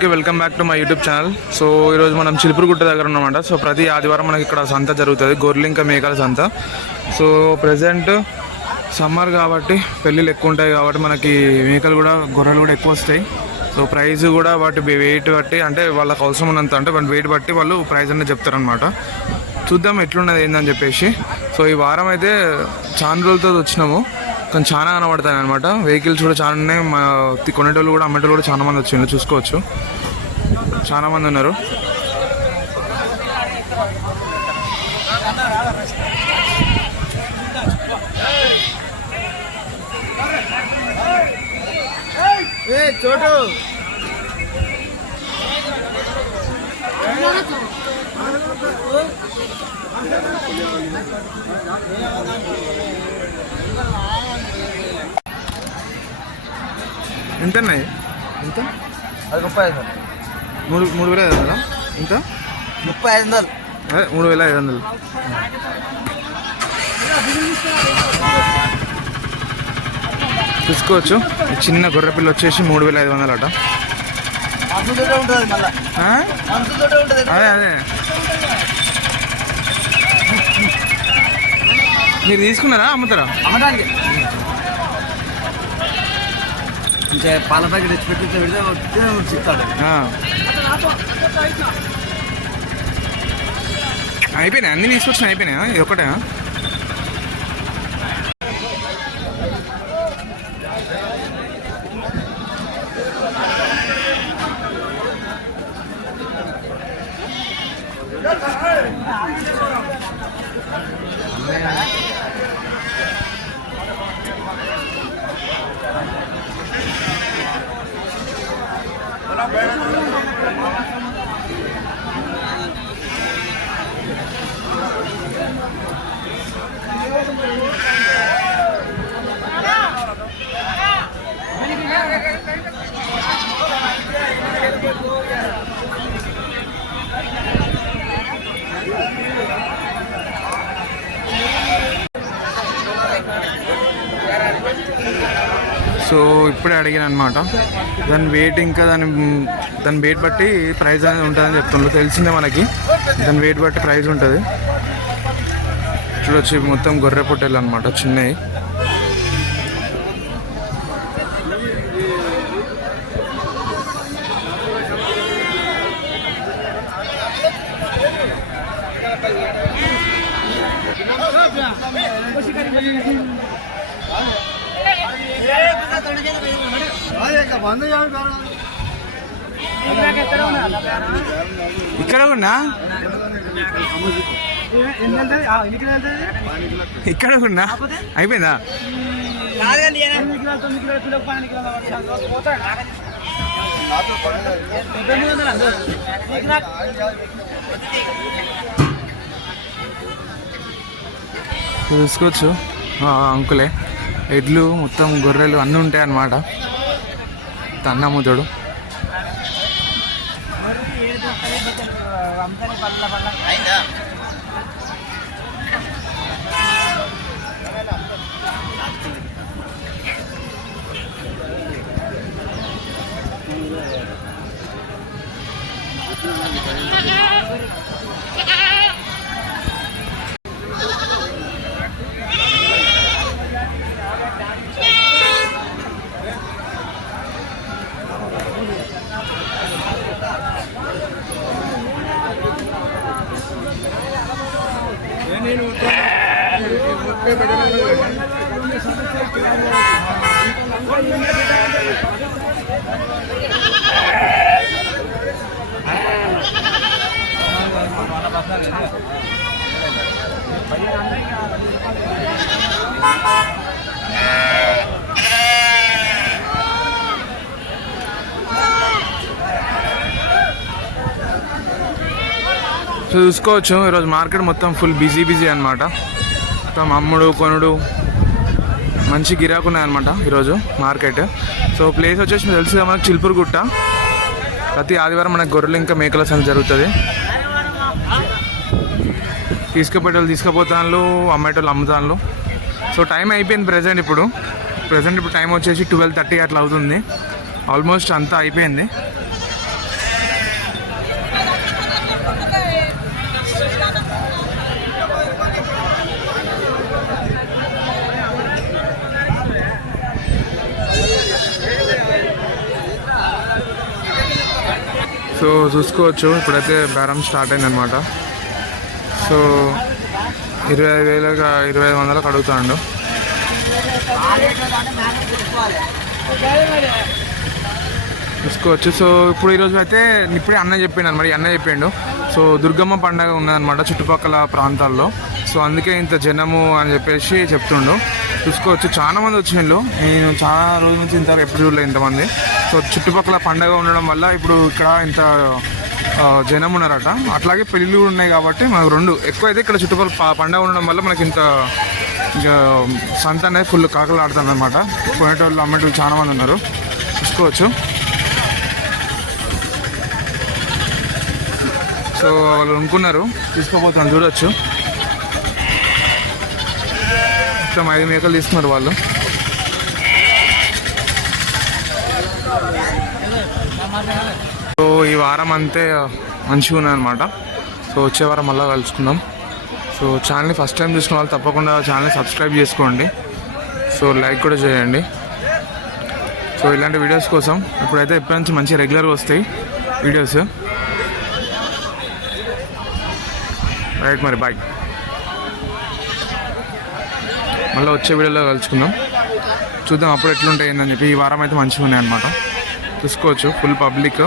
Okay, welcome back to my YouTube channel. So ఈరోజు మనం చిలుపురుగుట్ట దగ్గర ఉన్నామంట. సో ప్రతి ఆదివారం మనకి ఇక్కడ సంత జరుగుతుంది, గొర్రెలింక మేకల సంత. సో ప్రజెంట్ సమ్మర్ కాబట్టి పెళ్ళిళ్ళు ఎక్కువ ఉంటాయి కాబట్టి మనకి మేకలు కూడా గొర్రెలు కూడా ఎక్కువ వస్తాయి. సో ప్రైస్ కూడా వాటి వెయిట్ బట్టి, అంటే వాళ్ళకి అవసరం ఉన్నంత, అంటే వాళ్ళ వెయిట్ బట్టి వాళ్ళు ప్రైస్ అనేది చెప్తారనమాట. చూద్దాం ఎట్లున్నది ఏందని చెప్పేసి. సో ఈ వారం అయితే చాలా రోజులతో వచ్చినాము, కానీ చాలా కనబడతాయి అనమాట. వెహికల్స్ కూడా చాలా ఉన్నాయి. మా కొనేటోళ్ళు కూడా అమ్మేటోళ్ళు కూడా చాలా మంది వచ్చిండ్రు, చూసుకోవచ్చు. చాలా మంది ఉన్నారు. చోటు ఎంత ఉన్నాయి? ఎంత? అది 3500. 3,500. ఎంత? 3500. అదే 3,500. చూసుకోవచ్చు. చిన్న గొర్రె పిల్ల వచ్చేసి 3,500 అట. అదే అదే మీరు తీసుకున్నారా, అమ్ముతారా? అమ్మడానికి పాల ప్యాకెట్ తెచ్చి పెట్టి చెప్తాడు. అయిపోయినాయి అన్నీ తీసుకొచ్చిన, అయిపోయినాయా? ఇది ఒకటే? సో ఇప్పుడే అడిగాను అనమాట. దాని వెయిట్, ఇంకా దాని వెయిట్ బట్టి ప్రైస్ అనేది ఉంటుందని చెప్తున్నారు. తెలిసిందే మనకి, దాని వెయిట్ బట్టి ప్రైస్ ఉంటుంది. చూడొచ్చు, మొత్తం గొర్రె పొట్టేలు అనమాట, చిన్నవి. ఇక్కడ ఉన్నా, ఇక్కడ ఉన్నా అయిపోయిందా? చూసుకోవచ్చు అంకులే. ఎడ్లు, మొత్తం గొర్రెలు అన్నీ ఉంటాయి అన్నమాట. అన్నమ్ముతాడు. చూసుకోవచ్చు, ఈరోజు మార్కెట్ మొత్తం ఫుల్ బిజీ అనమాట. మొత్తం అమ్ముడు కొనుడు మంచి గిరాకు ఉన్నాయన్నమాట ఈరోజు మార్కెట్. సో ప్లేస్ వచ్చేసి తెలుసు మనకు చిలుపురుగుట్ట. ప్రతి ఆదివారం మనకు గొర్రెలు ఇంకా మేకల సంత జరుగుతుంది. తీసుకుపోయేటోళ్ళు తీసుకుపోతాను, అమ్మేటోళ్ళు అమ్ముతాను. సో టైం అయిపోయింది ప్రజెంట్ ఇప్పుడు టైం వచ్చేసి 12:30 అట్లా అవుతుంది. ఆల్మోస్ట్ అంతా అయిపోయింది. సో చూసుకోవచ్చు ఇప్పుడైతే బేరం స్టార్ట్ అయిందనమాట. సో 25,000 2500 అడుగుతాడు. చూసుకోవచ్చు. సో ఇప్పుడు ఈరోజు అయితే ఇప్పుడే అన్న చెప్పిండు అనమాట. అన్న చెప్పిండు సో దుర్గమ్మ పండగ ఉన్నదన్నమాట చుట్టుపక్కల ప్రాంతాల్లో. సో అందుకే ఇంత జనము అని చెప్పేసి చెప్తుండు. చూసుకోవచ్చు చాలా మంది వచ్చిండ్రు. నేను చాలా రోజుల నుంచి ఇంతవరకు ఎప్పుడు చూడలేదు ఇంతమంది. సో చుట్టుపక్కల పండగ ఉండడం వల్ల ఇప్పుడు ఇక్కడ ఇంత జనం ఉన్నారట. అట్లాగే పెళ్ళిళ్ళు కూడా ఉన్నాయి కాబట్టి మనకు రెండు ఎక్కువ అయితే ఇక్కడ చుట్టుపక్కల పండగ ఉండడం వల్ల మనకి ఇంత ఇంకా సంత అనేది ఫుల్ కాకలు ఆడుతుంది అనమాట. కొనేటోళ్ళు అమ్మేటోళ్ళు చాలా మంది ఉన్నారు. చూసుకోవచ్చు. సో వాళ్ళు అనుకున్నారు తీసుకోపోతున్నాను చూడొచ్చు. మొత్తం 5 మేకలు తీసుకున్నారు వాళ్ళు. సో ఈ వారం అంతే మంచిగా ఉన్నదన్నమాట. సో వచ్చే వారం మళ్ళీ కలుసుకుందాం. సో ఛానల్ని ఫస్ట్ టైం చూసిన వాళ్ళు తప్పకుండా ఛానల్ని సబ్స్క్రైబ్ చేసుకోండి. సో లైక్ కూడా చేయండి. సో ఇలాంటి వీడియోస్ కోసం ఇప్పుడైతే ఎప్పటి నుంచి మంచి రెగ్యులర్గా వస్తాయి వీడియోస్. రైట్ మరి బాయ్. మళ్ళీ వచ్చే వీడియోలో కలుసుకుందాం. చూద్దాం అప్పుడు ఎట్లుంటాయి ఏందని చెప్పి. ఈ వారం అయితే మంచిగా ఉన్నాయి అన్నమాట. చూసుకోవచ్చు ఫుల్ పబ్లిక్.